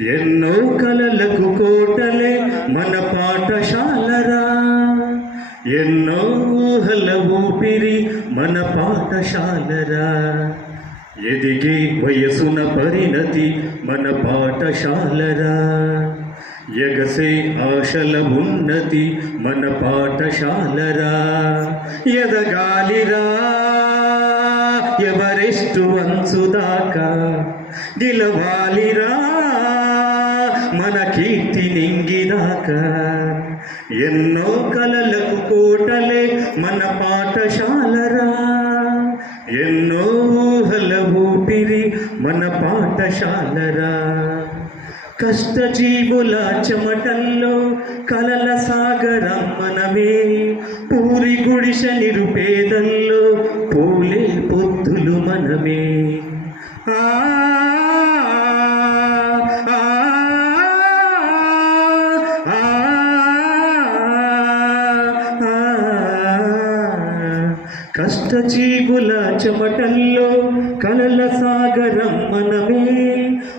ఎన్నో కలలకు కోటలే మన పాఠశాలరా. ఎన్నో ఊహల ఊపిరి మన పాఠశాలరా. ఎదిగే వయసున పరిణతి మన పాఠశాలరా. ఎగసే ఆశల ఉన్నతి మన పాఠశాలరా. ఎదగాలిరా ఎవరెస్టు వంచుదాకా నిలవాలిరా. మన కీర్తి నింగిదాకా. ఎన్నో కలలకు కోటలే మన పాఠశాలరా. ఎన్నో ఊహల ఊపిరి మన పాఠశాలరా. కష్టజీవుల చెమటల్లో కలల సాగరం మనమే. పూరి గుడిస నిరుపేదల్లో పూలే పొద్దులు మనమే. ఆ, కష్టజీవుల చెమటల్లో కలల సాగరం మనమే.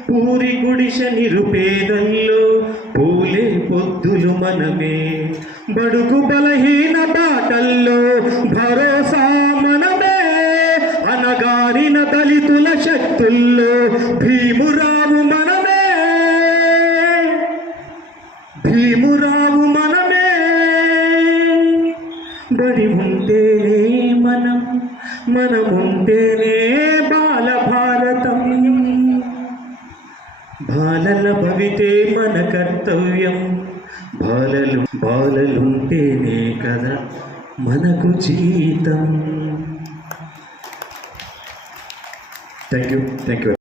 పూరి గుడిస నిరుపేదల్లో పూలే పొద్దులు మనమే. బడుగు బలహీన బాటల్లో భరోసా మనమే. అనగారిన దళితుల శక్తుల్లో భీ భీమురావు మనమే. బడి ఉంటేనే మనం మనముంటేనే బాల భారతం బాలల భవితే మన కర్తవ్యం. బాలలు బాలలుంటేనే కదా మనకు జీతం థ్యాంక్ యూ థ్యాంక్ యూ